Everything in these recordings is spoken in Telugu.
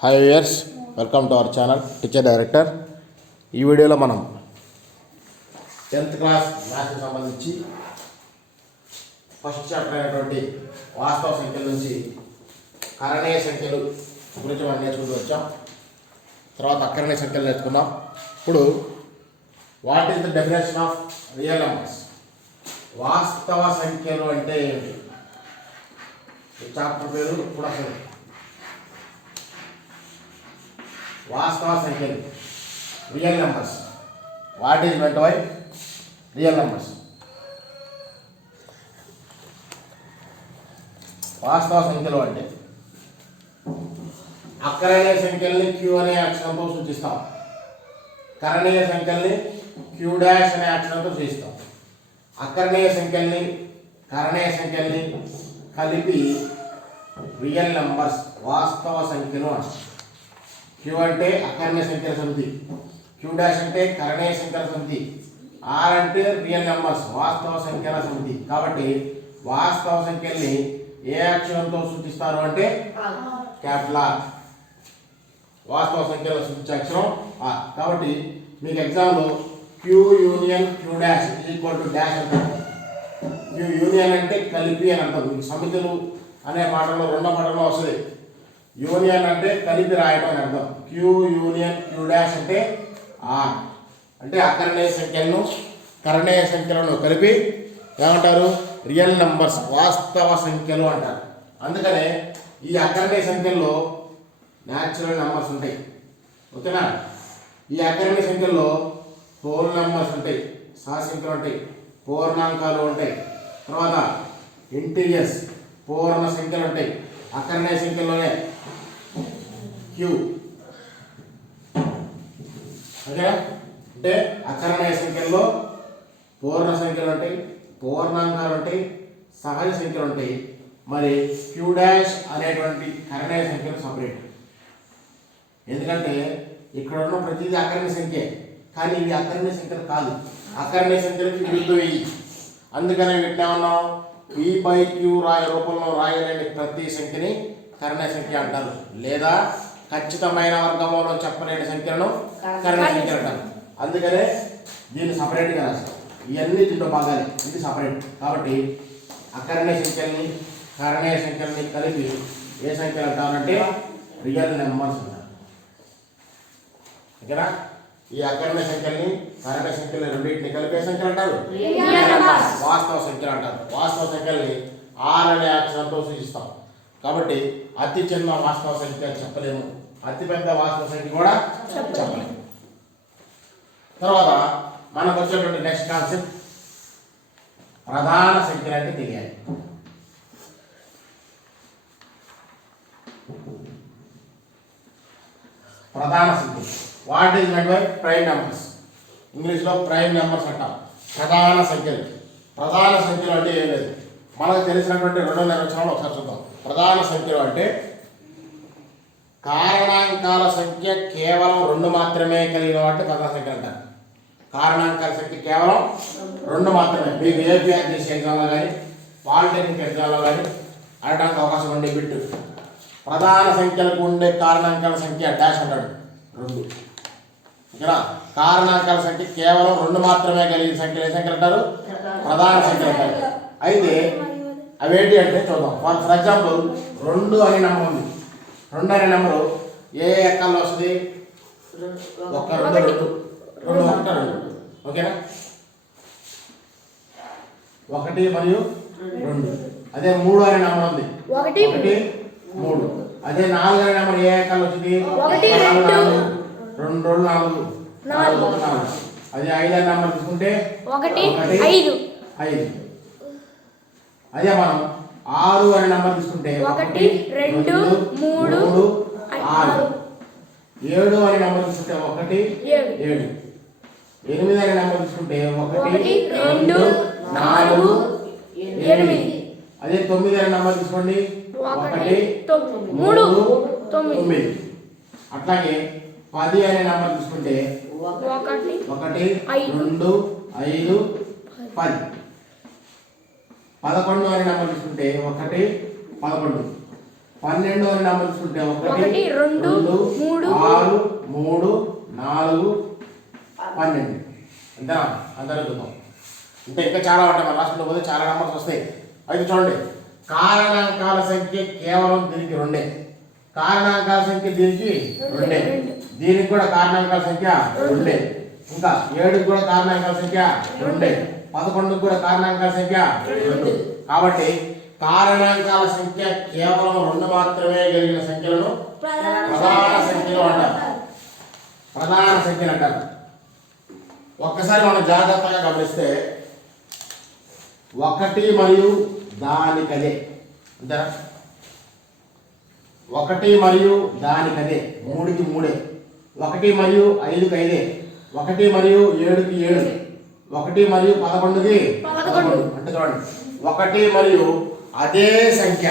Hi viewers, welcome to our channel teacher director. ఈ వీడియోలో మనం 10th క్లాస్ మ్యాథ్స్కి సంబంధించి ఫస్ట్ చాప్టర్ అయినటువంటి వాస్తవ సంఖ్యల నుంచి కరణీయ సంఖ్యలు గురించి మనం నేర్చుకుంటూ వచ్చాం. తర్వాత అకరణీయ సంఖ్యలు నేర్చుకున్నాం. ఇప్పుడు what is the definition of real numbers? వాస్తవ సంఖ్యలు అంటే ఏంటి? ఈ చాప్టర్ పేరు కూడా వాస్తవ సంఖ్యలు, real numbers. What is meant by real numbers? వాస్తవ సంఖ్యలు అంటే అకరణీయ సంఖ్యల్ని క్యూ అనే అక్షరంతో సూచిస్తాం, కరణీయ సంఖ్యల్ని క్యూ డాష్ అనే అక్షరంతో సూచిస్తాం. అకరణీయ సంఖ్యల్ని కరణీయ సంఖ్యల్ని కలిపి రియల్ నెంబర్స్, వాస్తవ సంఖ్యలు అంటారు. క్యూ అంటే అకరణీయ సంఖ్యల సమితి, క్యూ డాష్ అంటే కరణీయ సంఖ్యల సమితి, ఆర్ అంటే రియల్ నెంబర్స్, వాస్తవ సంఖ్యల సమితి. కాబట్టి వాస్తవ సంఖ్యల్ని ఏ అక్షరంతో సూచిస్తారు అంటే క్యాపిటల్ ఆర్. వాస్తవ సంఖ్యల సూచించే అక్షరం ఆర్. కాబట్టి మీకు ఎగ్జామ్లో Q union Q dash equal to dash అంటారు. క్యూ యూనియన్ అంటే కలిపి అని అంటారు. మీకు సమితులు అనే పాఠంలో రెండో పాఠంలో వస్తుంది. యూనియన్ అంటే కలిపి రాయటం అని అర్థం. క్యూ యూనియన్ క్యూ డాష్ అంటే ఆర్. అంటే అకరణీయ సంఖ్యలను కరణీయ సంఖ్యలను కలిపి ఏమంటారు? రియల్ నెంబర్స్, వాస్తవ సంఖ్యలు అంటారు. అందుకనే ఈ అకరణీయ సంఖ్యల్లో న్యాచురల్ నెంబర్స్ ఉంటాయి. ఓకేనా? ఈ అకరణీయ సంఖ్యల్లో హోల్ నెంబర్స్ ఉంటాయి, సహసంఖ్యలు ఉంటాయి, పూర్ణాంకాలు ఉంటాయి, తర్వాత ఇంటీజర్స్ పూర్ణ సంఖ్యలు ఉంటాయి. అకరణీయ సంఖ్యలోనే క్యూ. ఓకేనా? అంటే అకరణీయ సంఖ్యల్లో పూర్ణ సంఖ్యలు ఉంటాయి, పూర్ణాంకాలు ఉంటాయి, సహజ సంఖ్యలు ఉంటాయి. మరి క్యూ డాష్ అనేటువంటి కరణీయ సంఖ్యలు సపరేట్. ఎందుకంటే ఇక్కడ ఉన్న ప్రతిదీ అకరణీయ సంఖ్య, కానీ ఇవి అకరణీయ సంఖ్యలు కాదు. అకరణీయ సంఖ్యలకి విరుద్ధం ఇవి. అందుకనే వీటిని ఏమన్నాం? పీ బై క్యూ రూపంలో రాయలేని ప్రతి సంఖ్యని కరణీయ సంఖ్య అంటారు. లేదా ఖచ్చితమైన వర్గంలో చెప్పలేని సంఖ్యలను కరణీయ సంఖ్యలు అంటారు. అందుకనే దీన్ని సపరేట్గా రాస్తాం. ఇవన్నీ దీంట్లో భాగాలే, ఇది సపరేట్. కాబట్టి అకరణీయ సంఖ్యల్ని కరణీయ సంఖ్యల్ని కలిపి ఏ సంఖ్యలు అంటారంటే రియల్ నెంబర్స్ అంటారు. ఓకేనా? ఈ అకరణీయ సంఖ్యల్ని కరణీయ సంఖ్యలు రెండింటిని కలిపే సంఖ్యలు అంటారు వాస్తవ సంఖ్యలు అంటారు. వాస్తవ సంఖ్యల్ని ఆర్ అనే అక్షరంతో సూచిస్తాం. కాబట్టి అతి చిన్న వాస్తవ సంఖ్య చెప్పలేము, అతి పెద్ద వాస్తవ సంఖ్య కూడా చెప్పలేము. తర్వాత మనకు వచ్చేటువంటి నెక్స్ట్ కాన్సెప్ట్ ప్రధాన సంఖ్యలు అంటే తెలియాలి. ప్రధాన సంఖ్యలు. What is meant by prime numbers? ఇంగ్లీష్లో ప్రైమ్ నెంబర్స్ అంటాం. ప్రధాన సంఖ్యలు. ప్రధాన సంఖ్యలు అంటే ఏం లేదు, మనకు తెలిసినటువంటి రెండో నిర్వచనాలు ఒకసారి చూద్దాం. ప్రధాన సంఖ్యలు అంటే కారణాంకాల సంఖ్య కేవలం 2 మాత్రమే కలిగిన వాటి ప్రధాన సంఖ్య అంటారు. కారణాంకాల సంఖ్య కేవలం 2 మాత్రమే. మీకు ఏపీఎస్సీ ఎగ్జామ్లో కానీ పాలిటెక్నిక్ ఎగ్జామ్లో కానీ అనడానికి అవకాశం ఉండే బిట్టు. ప్రధాన సంఖ్యలకు ఉండే కారణాంకాల సంఖ్య డాష్ అంటాడు 2. ఇక్కడ కారణాంకాల సంఖ్య కేవలం 2 మాత్రమే కలిగిన సంఖ్యలు ఏ సంఖ్యలు అంటారు? ప్రధాన సంఖ్యలు అంటారు. అయితే అవేంటి అంటే చూద్దాం. ఫర్ ఎగ్జాంపుల్ 2 అనే నెంబర్ ఉంది. 2 అనే నెంబరు ఏ ఎక్కల్లో వస్తుంది? 1 2 2 2 1 2. ఓకేనా? 1 మరియు 2. అదే 3 అనే నెంబర్ ఉంది. 1 3. అదే 4 అనే నెంబర్ ఏ ఎక్కల్లో వచ్చింది? 1 2 2 4 4 4. అదే 5 అనే నెంబర్ తీసుకుంటే 1 5 5. అదే మనం 6 అనే నెంబర్ తీసుకుంటే 1 2 3 6. 7 అనే నెంబర్ తీసుకుంటే 1 7. 8 అనే నెంబర్ తీసుకుంటే 1 2 4 8. అదే 9 అనే నెంబర్ తీసుకోండి 1 3 9. అట్లాగే 10 అనే నెంబర్ తీసుకుంటే 1 2 5 10. 11 అనే నెంబర్ తీసుకుంటే 1 11. 12 అని నెంబర్ తీసుకుంటే 1 2 3 6 3 4 12 అంతేనా అందరూ చూద్దాం. ఇంకా చాలా ఉంటాయి మన రాష్ట్రంలో పోతే చాలా నెంబర్స్ వస్తాయి. అయితే చూడండి, కారణాంకాల సంఖ్య కేవలం దీనికి 2. కారణాంకాల సంఖ్య దీనికి 2. దీనికి కూడా కారణాంకాల సంఖ్య 2. ఇంకా 7కి కూడా కారణాంకాల సంఖ్య 2. 11కి కూడా కారణాంకాల సంఖ్య 2. కాబట్టి కారణాంకాల సంఖ్య కేవలం 2 మాత్రమే కలిగిన సంఖ్యలను ప్రధాన సంఖ్యలు అంటారు. ప్రధాన సంఖ్యలు అంటారు. ఒక్కసారి మనం జాగ్రత్తగా గమనిస్తే 1 మరియు దానికదే అంతేనా? 1 మరియు దానికదే, 3కి 3, 1 మరియు 5కి 5, 1 మరియు 7కి 7, 1 మరియు 11కి 11. అంటే చూడండి, 1 మరియు అదే సంఖ్య,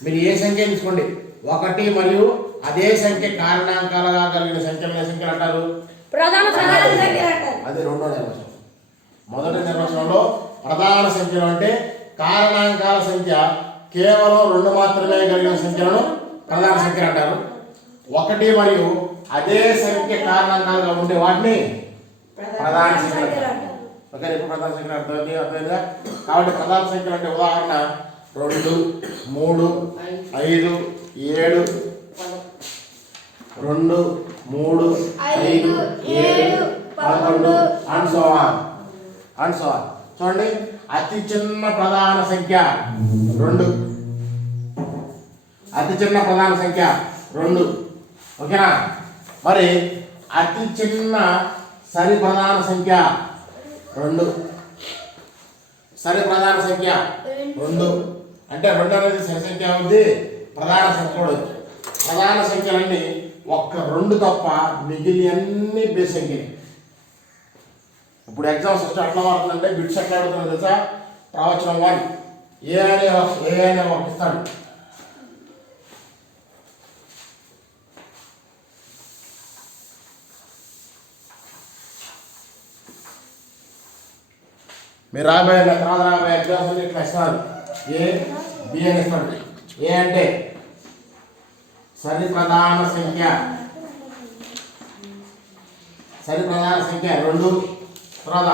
మీరు ఏ సంఖ్య తీసుకోండి, 1 మరియు అదే సంఖ్య కారణాంకాలుగా కలిగిన సంఖ్యలు అంటారు ప్రధాన సంఖ్యలు అంటారు. అది రెండో నిర్వచనం. మొదటి నిర్వచనంలో ప్రధాన సంఖ్యలు అంటే కారణాంకాల సంఖ్య కేవలం 2 మాత్రమే కలిగిన సంఖ్యలను ప్రధాన సంఖ్యలు అంటారు. 1 మరియు అదే సంఖ్య కారణాంకాలుగా ఉండే వాటిని ప్రధాన సంఖ్యలు అంటారు. ఓకే, ఇప్పుడు ప్రధాన సంఖ్యలు అర్థమైందా? కాబట్టి ప్రధాన సంఖ్యలు అంటే ఉదాహరణ 2 3 5 7 2 3 5 7 11 and so on. చూడండి, అతి చిన్న ప్రధాన సంఖ్య 2. అతి చిన్న ప్రధాన సంఖ్య 2. ఓకేనా? మరి అతి చిన్న సరి ప్రధాన సంఖ్య 2. సరి ప్రధాన సంఖ్య 2 అంటే 2 అనేది సరి సంఖ్య అవుద్ది, ప్రధాన సంఖ్య కూడా అవుద్ది. ప్రధాన సంఖ్యలన్నీ ఒక్క 2 తప్ప మిగిలిన అన్ని బేస్ సంఖ్యలు. ఇప్పుడు ఎగ్జామ్స్ వస్తే ఎట్లా వాడుతుందంటే బిట్స్ ఎట్లా అడుగుతున్నా తెలుసా? ప్రవచనం 1 ఏ అనే ఒక ఇస్తాడు. మీరు రాబోయే ఎగ్జామ్స్ అన్ని ఇట్లా ఇస్తారు. ఏ బి అని ఇస్తాడు. ఏ అంటే సరి ప్రధాన సంఖ్య 2. తర్వాత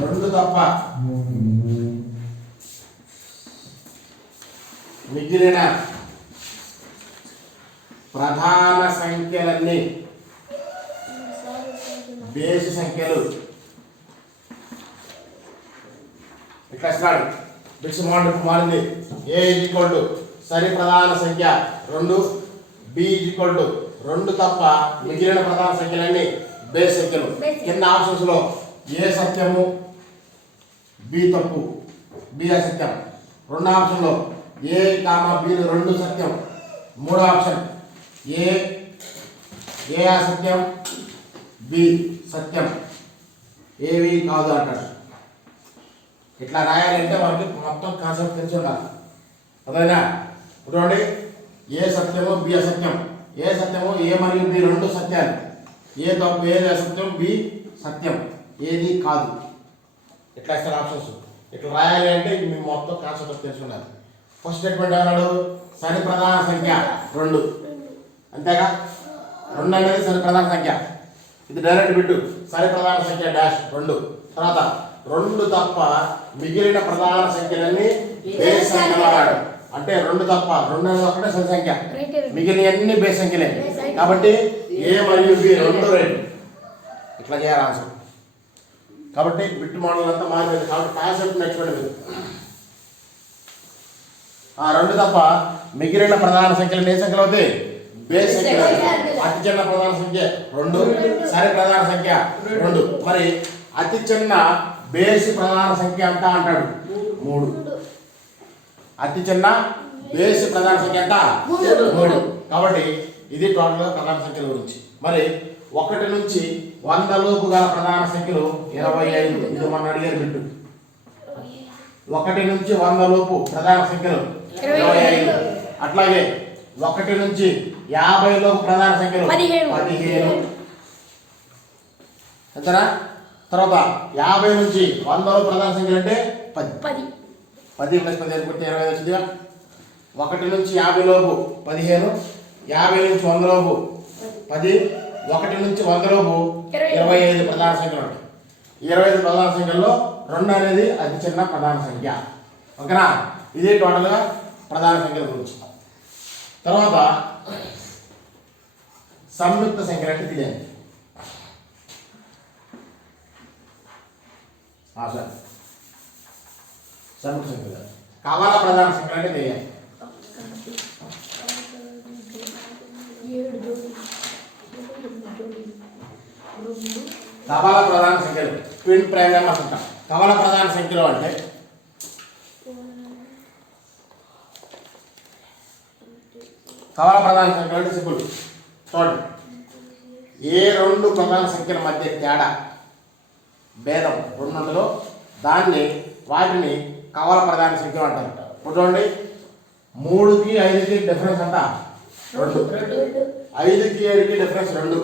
2 తప్ప మిగిలిన ప్రధాన సంఖ్యలన్నీ బేసి సంఖ్యలు. ఇట్లా ఇస్తాడు. బిట్స్ మారింది. ఏ ఈక్వల్ టు సరి ప్రధాన సంఖ్య 2, బి ఈక్వల్ టు 2 తప్ప మిగిలిన ప్రధాన సంఖ్యలన్నీ బేస్ సంఖ్యలు. కింద ఆప్షన్స్ లో ఏ సత్యము, బి తప్పు, బి అసత్యం. 2వ ఆప్షన్ లో ఏ బి 2 సత్యం. 3వ ఆప్షన్ ఏ అసత్యం, బి సత్యం, ఏవి కాదు అంటాడు. ఇట్లా రాయాలంటే మనకి మొత్తం కాన్సెప్ట్ తెలిసి ఉండాలి. అదేనా? చూడండి, ఏ సత్యము, బి అసత్యం. ఏ సత్యము, ఏ మరియు బి 2 సత్యాలు. ఏ తప్పు, ఏది అసత్యం, బి సత్యం, ఏది కాదు. ఇట్లా ఇస్తారు ఆప్షన్స్. ఇట్లా రాయాలి అంటే మీ మొత్తం కాన్సెప్ట్ తెలిసి ఉండాలి. ఫస్ట్ స్టేట్మెంట్ ఏమన్నాడు? సరి ప్రధాన సంఖ్య 2. అంతేగా? 2 అనేది సరి ప్రధాన సంఖ్య. ఇది డైరెక్ట్ బిట్టు. సరి ప్రధాన సంఖ్య డాష్ 2. తర్వాత 2 తప్ప మిగిలిన ప్రధాన సంఖ్యలన్నీ బేస్ సంఖ్యలు అన్నాడు. అంటే 2 తప్ప 2 అనేది ఒకటే సరి సంఖ్య, మిగిలిన అన్ని బేస్ సంఖ్యలే. కాబట్టి ఏ మరియు బి 2 రైట్. ఇట్లా చేయాలి ఆన్సర్. కాబట్టి బిట్ మోడల్ అంతా మారిపోయింది. కాబట్టి కాన్సెప్ట్ నేర్చుకోండి మీరు. 2 తప్ప మిగిలిన ప్రధాన సంఖ్యలు ఏ సంఖ్యలు అవుతాయి? బేస్ సంఖ్యలు. అతి చిన్న ప్రధాన సంఖ్య 2, సరి ప్రధాన సంఖ్య 2. మరి అతి చిన్న బేసి ప్రధాన సంఖ్య ఎంత అంటాడు? 3. అతి చిన్న బేసి ప్రధాన సంఖ్య ఎంత? 3. కాబట్టి ఇది టోటల్గా ప్రధాన సంఖ్యల గురించి. మరి 1 నుంచి 100 లోపు గల ప్రధాన సంఖ్యలు 25. ఇది మనం అడిగారు బిట్టు. 1 నుంచి 100 లోపు ప్రధాన సంఖ్యలు 25. అట్లాగే 1 నుంచి 50 లోపు ప్రధాన సంఖ్యలు 15. అంతేనా? తర్వాత 50 నుంచి 100 లోపు ప్రధాన సంఖ్యలు అంటే 10. 10 + 15 కొడితే 25 వచ్చిందిగా. 1 నుంచి 50 లోపు 15, 50 నుంచి 100 లోపు 10, 1 నుంచి 100 లోపు 25 ప్రధాన సంఖ్యలు ఉంటాయి. 25 ప్రధాన సంఖ్యల్లో 2 అనేది అతి చిన్న ప్రధాన సంఖ్య. ఓకేనా? ఇది టోటల్గా ప్రధాన సంఖ్యల గురించి. తర్వాత సంయుక్త సంఖ్యలు అంటే తెలియండి. సార్ సంయుక్త సంఖ్యలు కవల ప్రధాన సంఖ్యలు అంటే తెలియాలి. కవల ప్రధాన సంఖ్యలు ట్విన్ ప్రైమ్ నెంబర్స్ అంటాం. కవల ప్రధాన సంఖ్యలు అంటే కవల ప్రధాన సంఖ్యలు అంటే సింపుల్. చూడండి, ఏ 2 ప్రధాన సంఖ్యల మధ్య తేడా భేదం 2 ఉంటుందో వాటిని కవల ప్రధాన సంఖ్యలు అంటారు. ఇప్పుడు చూడండి, 3కి 5కి డిఫరెన్స్ అంట 2, 5కి 7కి డిఫరెన్స్ 2.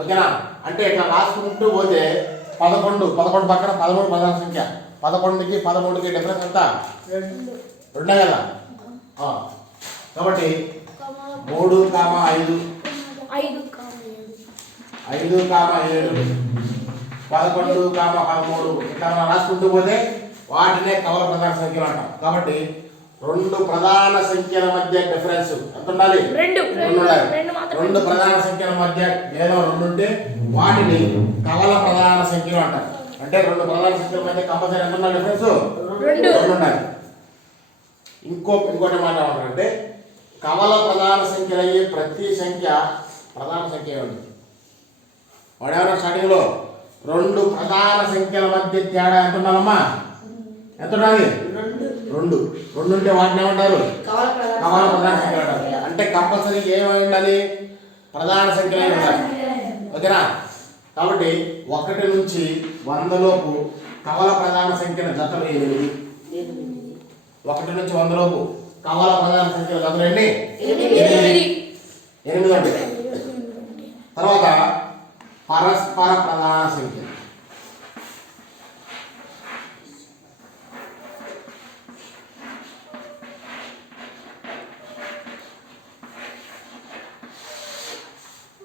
ఓకేనా? అంటే ఇట్లా రాసుకుంటూ పోతే 11 పక్కన 13 ప్రధాన సంఖ్య, 11కి 13కి డిఫరెన్స్ అంతా 2 కదా. కాబట్టి 3, 5, 5, 7, 11, 13 ఇట్లా మనం రాసుకుంటూ పోతే వాటినే కవల ప్రధాన సంఖ్యలు అంటాం. కాబట్టి 2 ప్రధాన సంఖ్యల మధ్య డిఫరెన్స్ ఎంత ఉండాలి? 2 ఉండాలి. 2 ప్రధాన సంఖ్యల మధ్య భేదం 2 ఉంటే వాటిని కవల ప్రధాన సంఖ్యలు అంటారు. అంటే 2 ప్రధాన సంఖ్యల మధ్య కంపల్సరీ ఎంత ఉండాలి? డిఫరెన్స్ 2 ఉండాలి. ఇంకోటి మాట ఏమంటారంటే కవల ప్రధాన సంఖ్యలు అయ్యే ప్రతి సంఖ్య ప్రధాన సంఖ్య ఉంది. వాడేమన్నా స్టార్టింగ్లో 2 ప్రధాన సంఖ్యల మధ్య తేడా ఎంత ఉండాలమ్మా? ఎంత ఉండాలి? 2 ఉంటే వాటిని ఏమంటారు? కవల ప్రధాన సంఖ్యలు అంటారు. అంటే కంపల్సరీ ఏమై ఉండాలి? ప్రధాన సంఖ్యలే ఉండాలి. ఓకేనా? కాబట్టి 1 నుంచి 100 లోపు కవల ప్రధాన సంఖ్యల జతలు 8. 1 నుంచి 100 లోపు కవల ప్రధాన సంఖ్యల జతలు ఎన్ని? 8 ఉంటాయి. తర్వాత పరస్పర ప్రధాన సంఖ్య.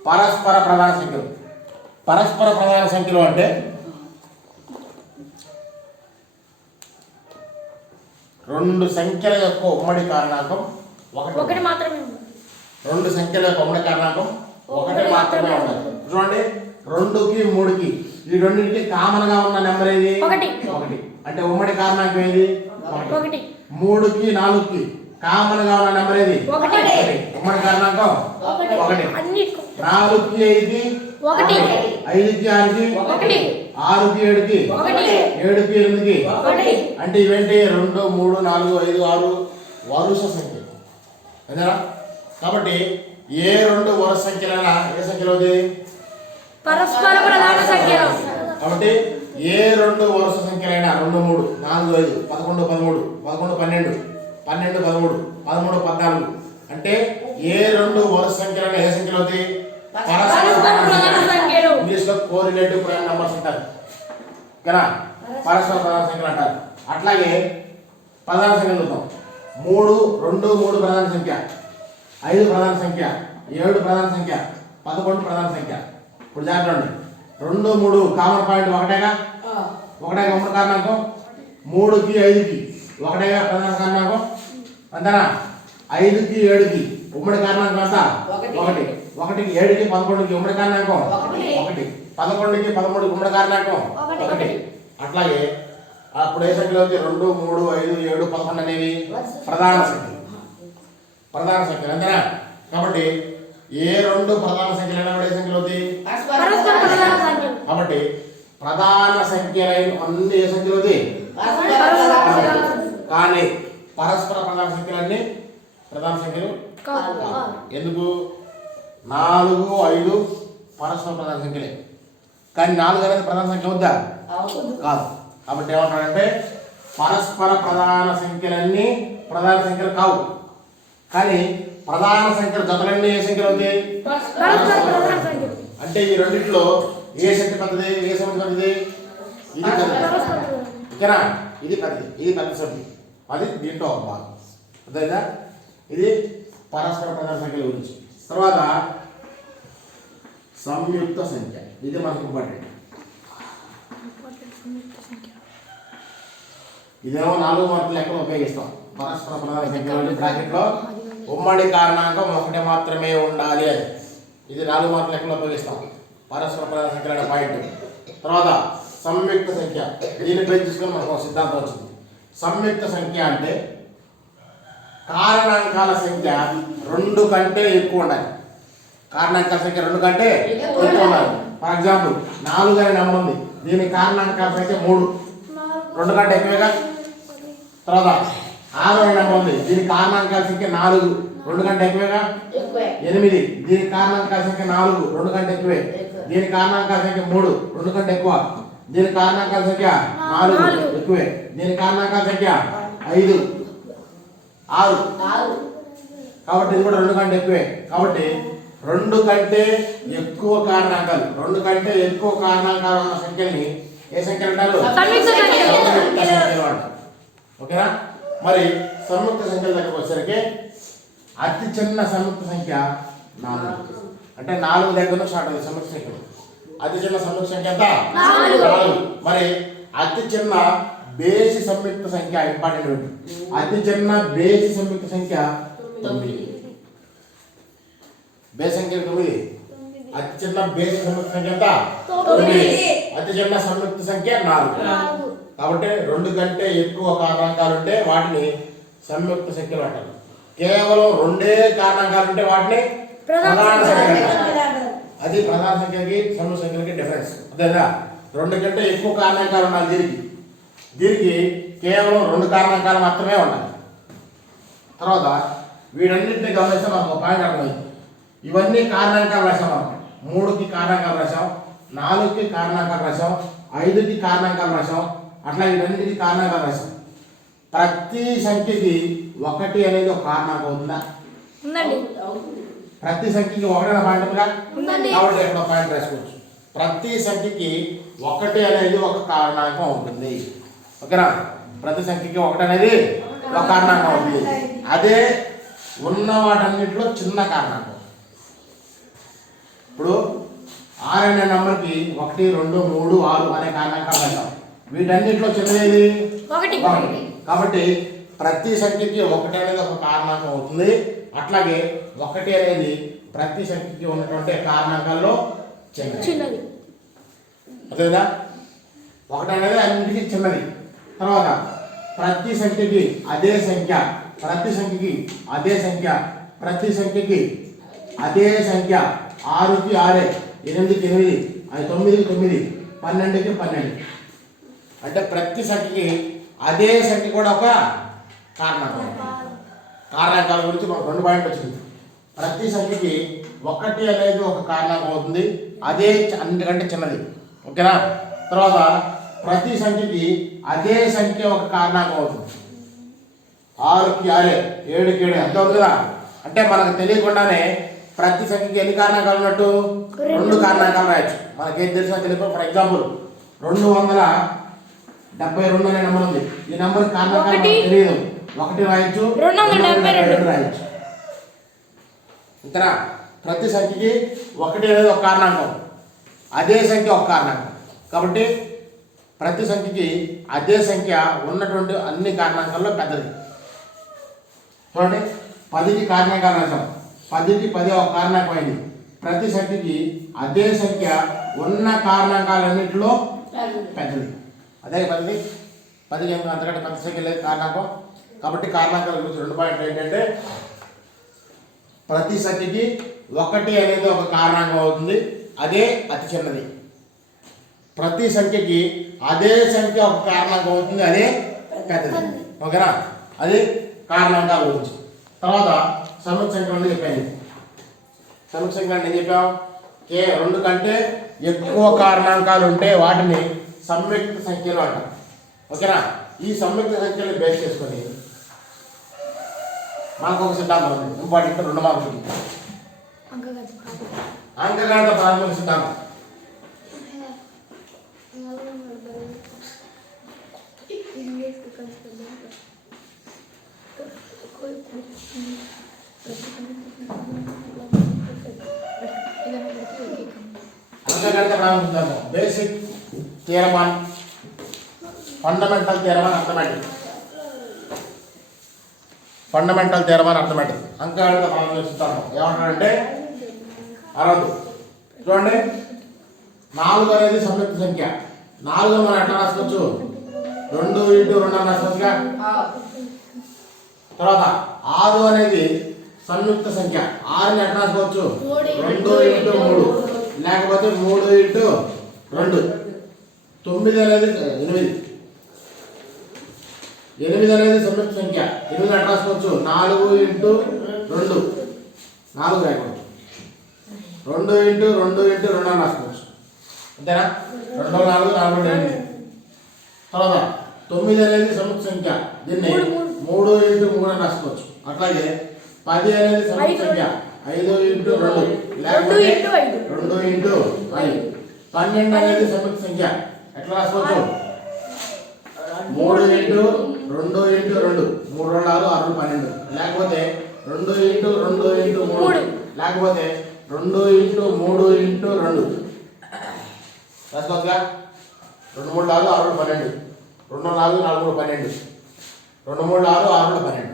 పరస్పర ప్రధాన సంఖ్యలు. పరస్పర ప్రధాన సంఖ్యలు అంటే రెండు సంఖ్యల యొక్క ఉమ్మడి కారణాంకం ఒకటి మాత్రమే. 2 సంఖ్యల యొక్క ఉమ్మడి కారణాంకం 1 మాత్రమే ఉండాలి. చూడండి, 2కి 3కి ఈ రెండింటికి కామన్ గా ఉన్న నెంబర్ ఏది? 1. అంటే ఉమ్మడి కారణాంకం ఏది? 1. 3కి 4కి కామన్ గా ఉన్న నెంబర్ ఏది? 1. ఉమ్మడి కారణాంకం 1. 4కి 5కి 1. 5కి 6కి 1. 6కి 7కి 1. 7కి 8కి 1. అంటే ఇవేంటి? 2, 3, 4, 5, 6 వరుస సంఖ్యలు. అదేనా? కాబట్టి ఏ 2 వరుస సంఖ్యలైనా ఏ సంఖ్యలో ఉంది? పరస్పర ప్రధాన సంఖ్యలు. కాబట్టి ఏ 2 వరుస సంఖ్యలైనా 2, 3, 4, 5, 11, 13, 11, 12, 12, 13, 13, 14 అంటే ఏ 2 వరుస సంఖ్యలైనా ఏ సంఖ్యలో ఉంది? పరస్పర ప్రధాన సంఖ్యలు. ఇంగ్లీష్ లో కోరిలేటివ్ ప్రైమ్ నంబర్స్ అంటారు కదా. పరస్పర ప్రధాన సంఖ్యలు అంటారు. అట్లాగే ప్రధాన సంఖ్యలు చూద్దాం. 3, 2, 3 ప్రధాన సంఖ్య, 5 ప్రధాన సంఖ్య, 7 ప్రధాన సంఖ్య, 11 ప్రధాన సంఖ్య. ఇప్పుడు జాగ్రత్త, 2, 3 కామన్ పాయింట్ ఒకటేగా ఉమ్మడి కారణాంకం. 3కి 5కి ఒకటేగా ప్రధాన కారణాంకం. అంతేనా? 5కి 7కి ఉమ్మడి కారణాంకం అంతా 1. 1కి 7కి 11కి ఉమ్మడి కారణాంకం 1. 11కి 13కి ఉమ్మడి కారణాంకం 1. అట్లాగే అప్పుడు ఏ సంఖ్యలో వచ్చి 2, 3, 5, 7, 11 అనేవి ప్రధాన సంఖ్యలు. అంతేనా? కాబట్టి ఏ 2 ప్రధాన సంఖ్యలైనా కూడా ఏ సంఖ్యలో ఉంది? కాబట్టి ప్రధాన సంఖ్యలైన అన్ని ఏ సంఖ్యలో ఉంది? కానీ పరస్పర ప్రధాన సంఖ్యలన్నీ ప్రధాన సంఖ్యలు కాదు. ఎందుకు? 4, 5 పరస్పర ప్రధాన సంఖ్యలే. కానీ 4 అనేది ప్రధాన సంఖ్య అవుద్దా? కాదు. కాబట్టి ఏమంటాడంటే పరస్పర ప్రధాన సంఖ్యలన్నీ ప్రధాన సంఖ్యలు కావు. కానీ ప్రధాన సంఖ్యల జతలన్నీ ఏ సంఖ్యలు ఉంది? అంటే ఈ రెండింటిలో ఏ సంఖ్య పెద్దది, ఏ సంఖ్య పెద్దది? ఇది పెద్దది. ఓకేనా? ఇది పెద్ద సంఖ్య, అది దీంట్లో ఒక భాగం. అదేదా ఇది పరస్పర ప్రధాన సంఖ్యల గురించి. తర్వాత సంయుక్త సంఖ్య, ఇది మనకు ఇంపార్టెంట్. ఇదేమో 4 మార్కులు లెక్కలు ఉపయోగిస్తాం. పరస్పర ప్రధాన సంఖ్యలు బ్రాకెట్లో ఉమ్మడి కారణాంకం ఒకటి మాత్రమే ఉండాలి అని. ఇది 4 మార్కులు లెక్కలు ఉపయోగిస్తాం పరస్పర ప్రధాన సంఖ్యల అనే పాయింట్. తర్వాత సంయుక్త సంఖ్య, దీన్ని బేస్ చేసుకొని మనకు ఒక సిద్ధాంతం వచ్చింది. సంయుక్త సంఖ్య అంటే కారణాంకాల సంఖ్య 2 కంటే ఎక్కువ ఉండాలి. కారణాంకాల సంఖ్య 2 కంటే ఎక్కువ ఉండాలి. ఫర్ ఎగ్జాంపుల్ 4 అనే నెంబర్ ఉంది, దీని కారణాంకాల సంఖ్య 3, 2 కంటే ఎక్కువేగా. తర్వాత 6 అనే నెంబర్ ఉంది, దీని కారణాంకాల సంఖ్య 4, 2 కంటే ఎక్కువేగా. 8, దీని కారణాంకాల సంఖ్య 4, 2 కంటే ఎక్కువే. దీని కారణాంకాల సంఖ్య 3, 2 కంటే ఎక్కువ. దీని కారణాంకాల సంఖ్య 4 ఎక్కువే. దీని కారణాంకాల సంఖ్య 5, 6, కాబట్టి ఇది కూడా 2 కంటే ఎక్కువే. కాబట్టి 2 కంటే ఎక్కువ కారణాంకాలు, 2 కంటే ఎక్కువ కారణాంకాలు ఉన్న సంఖ్యల్ని ఏ సంఖ్యలు అంటారు? సంయుక్త సంఖ్యలు అంటారు. ఓకేనా? మరి సంయుక్త సంఖ్యల దగ్గరకు వచ్చేసరికి అతి చిన్న సంయుక్త సంఖ్య 4. అంటే 4 దగ్గర స్టార్ట్ అవుతుంది సంయుక్త సంఖ్య. అతి చిన్న సంయుక్త సంఖ్య ఎంత? 4. మరి అతి చిన్న బేసి సంయుక్త సంఖ్య ఇంపార్టెంట్. అతి చిన్న బేసి సంయుక్త సంఖ్య 9. బేసి సంఖ్య 9. అతి చిన్న బేసి సంయుక్త సంఖ్య ఎంత? 9. అతి చిన్న సంయుక్త సంఖ్య 4. కాబట్టి 2 కంటే ఎక్కువ కారణాంకాలు ఉంటే వాటిని సంయుక్త సంఖ్యలు అంటారు. కేవలం 2 కారణాంకాలు ఉంటే వాటిని ప్రధాన సంఖ్య అంటారు. అది ప్రధాన సంఖ్యకి సంయుక్త సంఖ్యలకి డిఫరెన్స్. అదేనా? 2 కంటే ఎక్కువ కారణాంకాలు ఉండాలి దీనికి కేవలం 2 కారణాంకాలు మాత్రమే ఉండాలి. తర్వాత వీటన్నింటినీ గమనిస్తే మనకు ఒక పాయింట్ అర్థమైంది. ఇవన్నీ కారణాంకాలు రాసాం. మనం 3కి కారణాంకాలు రాసాం, 4కి కారణాంకాలు రాసాం, 5కి కారణాంకాలు రాసాం, అట్లా వీటన్నిటికి కారణాంకాలు రాసాం. ప్రతి సంఖ్యకి 1 అనేది ఒక కారణాంకం అవుతుందా? ప్రతి సంఖ్యకి 1 అనే పాయింట్ ఉందా? కాబట్టి ఇక్కడ పాయింట్ రాసుకోవచ్చు. ప్రతి సంఖ్యకి 1 అనేది ఒక కారణాంకం అవుతుంది. ఓకేనా? ప్రతి సంఖ్యకి 1 అనేది ఒక కారణాంకం అవుతుంది. అదే ఉన్న వాటన్నిటిలో చిన్న కారణాంకం. ఇప్పుడు 6 అనే నెంబర్కి 1, 2, 3, 6 అనే కారణాంకాలు రాశాం. వీటన్నిటిలో చిన్నది 1. కాబట్టి ప్రతి సంఖ్యకి 1 అనేది ఒక కారణాంకం అవుతుంది. అట్లాగే 1 అనేది ప్రతి సంఖ్యకి ఉన్నటువంటి కారణాంకాల్లో చిన్నది. అదేదా? 1 అనేది అన్నిటికీ చిన్నది. తర్వాత ప్రతి సంఖ్యకి అదే సంఖ్య, ప్రతి సంఖ్యకి అదే సంఖ్య, ప్రతి సంఖ్యకి అదే సంఖ్య. 6కి 6, 8కి 8, 9కి 9, 12కి 12. అంటే ప్రతి సంఖ్యకి అదే సంఖ్య కూడా ఒక కారణాంకం. కారణాంకాల గురించి మనకు 2 పాయింట్లు వచ్చింది. ప్రతి సంఖ్యకి 1 అనేది ఒక కారణాంకం అవుతుంది, అదే అన్నిటికంటే చిన్నది. ఓకేనా? తర్వాత ప్రతి సంఖ్యకి అదే సంఖ్య ఒక కారణాంకం అవుతుంది. 6కి 6, 7కి 7 ఎంత అవుతుంది కదా? అంటే మనకు తెలియకుండానే ప్రతి సంఖ్యకి ఎన్ని కారణాంకాలు ఉన్నట్టు? 2 కారణాంకాలు రాయొచ్చు. మనకేం తెలిసినా తెలియదు. ఫర్ ఎగ్జాంపుల్ 272 అనే నెంబర్ ఉంది. ఈ నెంబర్ కారణాంకాలు తెలియదు. 1 రాయొచ్చు, 272 రాయొచ్చు. ఇంతనా? ప్రతి సంఖ్యకి 1 అనేది ఒక కారణాంకం, అదే సంఖ్య ఒక కారణాంకం. కాబట్టి ప్రతి సంఖ్యకి అదే సంఖ్య ఉన్నటువంటి అన్ని కారణాంకాల్లో పెద్దది. చూడండి, 10కి కారణాంకాలు రాసాం. 10కి 10 ఒక కారణాంకం అయింది. ప్రతి సంఖ్యకి అదే సంఖ్య ఉన్న కారణాంకాలన్నింటిలో పెద్దది. అదే 10కి అంతకంటే పెద్ద సంఖ్య లేదు కారణాంకం. కాబట్టి కారణాంకాల గురించి 2 పాయింట్లు ఏంటంటే ప్రతి సంఖ్యకి 1 అనేది ఒక కారణాంకం అవుతుంది, అదే అతి చిన్నది. ప్రతి సంఖ్యకి అదే సంఖ్య ఒక కారణాంకం అవుతుంది, అదే పెద్దది. ఓకేనా? అది కారణాంకాల గురించి. తర్వాత సంయుక్త సంఖ్యలు చెప్పాను. సంయుక్త సంఖ్యలు ఏం చెప్పాం? 2 కంటే ఎక్కువ కారణాంకాలు ఉంటే వాటిని సంయుక్త సంఖ్యలు అంటారు. ఓకేనా? ఈ సంయుక్త సంఖ్యలు బేస్ చేసుకొని మనకు ఒక సిద్ధాంతం ఉంది, ఇంపార్టెంట్ 2 మార్కులు. అంకగణిత ప్రాథమిక సిద్ధాంతం. అంకగణిత ప్రారంభిద్దాము. Basic theorem on fundamental theorem on arithmetic. Fundamental theorem on arithmetic అంకగణిత ప్రారంభిస్తాము. ఏమంటారంటే అరవదు. చూడండి, 4 అనేది సంయుక్త సంఖ్య. 4 మనం ఎట్లా రాసుకోవచ్చు? 2 × 2 అని రాసుకోవచ్చుగా. తర్వాత 6 అనేది సంయుక్త సంఖ్య. 6ని ఎట్లా రాసుకోవచ్చు? 2 × 3 లేకపోతే 3 × 2. 9 అనేది 8 అనేది సంయుక్త సంఖ్య. 8 ఎట్లా రాసుకోవచ్చు? 4 × 2. 4 రాయకూడదు. 2 × 2 × 2 అని రాసుకోవచ్చు. అంతేనా? 2 4 4 8. తర్వాత 9 అనేది సంయుక్త సంఖ్య. దీన్ని 3 × 3 అని రాసుకోవచ్చు. అట్లాగే 10 అనేది సంయుక్త సంఖ్య. 5 × 2 లేకపోతే 2 × 5. 12 అనేది సంయుక్త సంఖ్య. ఎట్లా రాసుకోవచ్చు? 3 × 2 × 2. 3 2 6 6 12 లేకపోతే 2 × 2 × 3 లేకపోతే 2 × 3 × 2 రాసుకోవచ్చుగా. 2 3 6 6 12. 2 4 4 12. 2 3 6 6 12.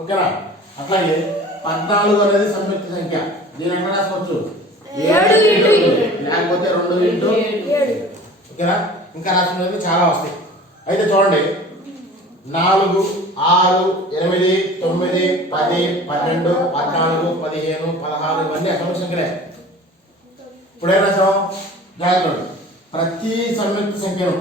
ఓకేనా? అట్లాగే 14 అనేది సంయుక్త సంఖ్య. దీని ఎట్లా రాసుకోవచ్చు? 7 × లేకపోతే 2 × 7. ఓకేనా? ఇంకా రాసుకునేది చాలా వస్తాయి. అయితే చూడండి, 4 6 8 9 10 12 14 15 16 ఇవన్నీ సంయుక్త సంఖ్యలే. ఇప్పుడే రాసాం. జాగ్రత్త. ప్రతి సంయుక్త సంఖ్యను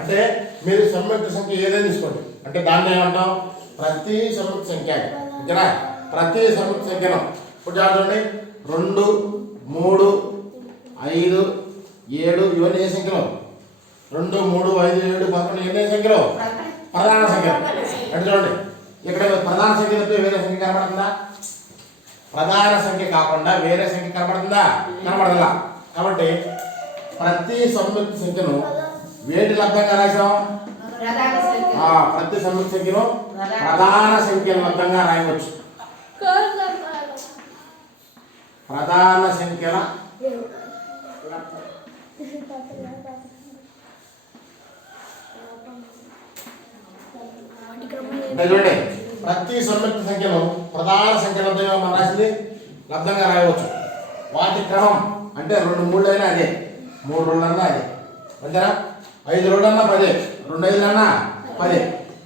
అంటే మీరు సంయుక్త సంఖ్య ఏదైనా తీసుకోండి. అంటే దాన్ని ఏమంటాం? ప్రతి సంయుక్త సంఖ్య. ఓకేనా? ప్రతి సంయుక్త సంఖ్యను ఇప్పుడు చూడండి, 2 3 5 7 ఇవన్నీ ఏ సంఖ్యలో? 2 3 5 7 11 ఎన్ని సంఖ్యలో? ప్రధాన సంఖ్యలు. అంటే చూడండి, ఇక్కడ ప్రధాన సంఖ్య తప్ప వేరే సంఖ్య కనబడుతుందా? ప్రధాన సంఖ్య కాకుండా వేరే సంఖ్య కనబడుతుందా? కనబడదా. కాబట్టి ప్రతి సంయుక్త సంఖ్యను వేటి లబ్ధంగా రాసాం? ప్రతి సంయుక్త సంఖ్యను ప్రధాన సంఖ్యల లబ్ధంగా రాయవచ్చు. ప్రధాన సంఖ్యల చూడండి, ప్రతి సంయుక్త సంఖ్యను ప్రధాన సంఖ్యల లబ్ధంగా మనం రాసింది లబ్ధంగా రాయవచ్చు. వాటి క్రమం అంటే 2 3 అయినా అదే, 3 2 అన్నా అదే. అంతేనా? 5 2 అన్నా 10, 2 5 అన్నా 10,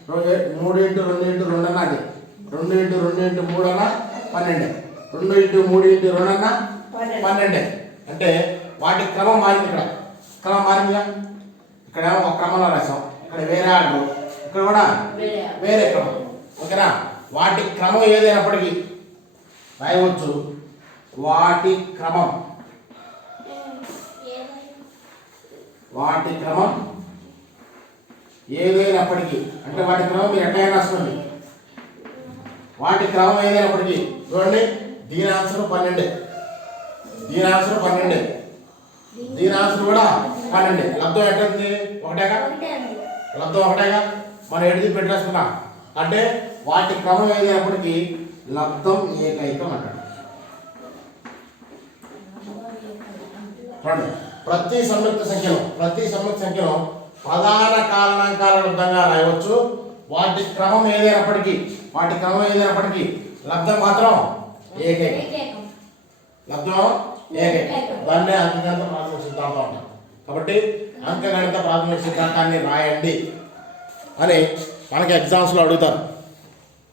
3 × 2 × 2 అన్నా అదే, 2 × 2 × 3 అన్నా 12, 2 × 3 × 2 అన్నా 12. అంటే వాటి క్రమం మారింది. ఇక్కడ క్రమం మారిందిగా. ఇక్కడేమో ఒక క్రమంలో రాసాం, ఇక్కడ వేరే ఆర్డర్, ఇక్కడ కూడా వేరే క్రమం. ఓకేనా? వాటి క్రమం ఏదైనప్పటికీ రాయవచ్చు. వాటి క్రమం ఏదైనప్పటికీ అంటే వాటి క్రమం మీరు ఎట్లయినా రాసుకోండి. వాటి క్రమం ఏదైనప్పటికీ చూడండి, దీని ఆన్సర్ 12, దీని ఆన్సర్ 12, దీని ఆన్సర్ కూడా 12. లబ్ధం ఎట్టుంది? ఒకటేగా. లబ్ధం ఒకటేగా. మనం ఎడిది పెట్టి రాసుకున్నాం. అంటే వాటి క్రమం ఏదైనప్పటికీ లబ్ధం ఏకైకం అంటాడు. చూడండి, ప్రతి సంయుక్త సంఖ్యను ప్రధాన కారణాంకాల లబ్ధంగా రాయవచ్చు. వాటి క్రమం ఏదైనప్పటికీ లబ్ధం మాత్రం ఏకైకం. లబ్ధం ఏకైకం. దాన్నే అంకగణిత ప్రాథమిక సిద్ధాంతం అంటారు. కాబట్టి అంకగణిత ప్రాథమిక సిద్ధాంతాన్ని రాయండి అని మనకి ఎగ్జామ్స్లో అడుగుతారు.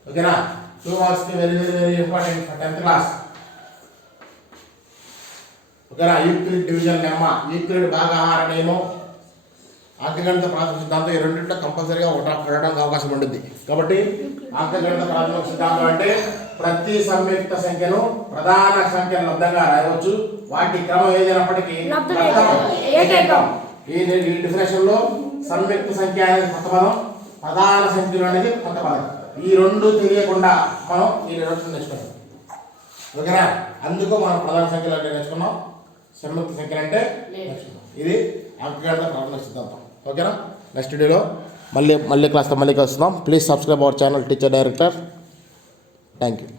ఓకేనా? 2 marks very very very important for 10th class. ఓకేనా? యూక్లిడ్ డివిజన్ లెమ్మ, యూక్లిడ్ భాగాహార నియమం, అంకగణిత ప్రాథమిక సిద్ధాంతం ఈ రెండింటిలో కంపల్సరీగా ఉండడానికి అవకాశం ఉంటుంది. కాబట్టి అంకగణిత ప్రాథమిక సిద్ధాంతం అంటే ప్రతి సంయుక్త సంఖ్యను ప్రధాన సంఖ్యల లబ్ధంగా రాయవచ్చు. వాటి క్రమం ఏదైనప్పటికీ ఏకైకం. ఈ డెఫినేషన్ లో సంయుక్త సంఖ్య అనేది కొత్త పదం, ప్రధాన సంఖ్యలు అనేది కొత్త పదం. ఈ రెండు తెలియకుండా మనం ఈ రెండు నేర్చుకుంటాం. ఓకేనా? అందుకు మనం ప్రధాన సంఖ్యలు అంటే నేర్చుకున్నాం, సంయుక్త సంఖ్యలు అంటే నేర్చుకున్నాం. ఇది అంకగణిత ప్రాథమిక సిద్ధాంతం. ఓకేనా? నెక్స్ట్ వీడియోలో మళ్ళీ క్లాస్తో మళ్ళీ కలుస్తున్నాం. Please subscribe our channel teacher director. Thank you.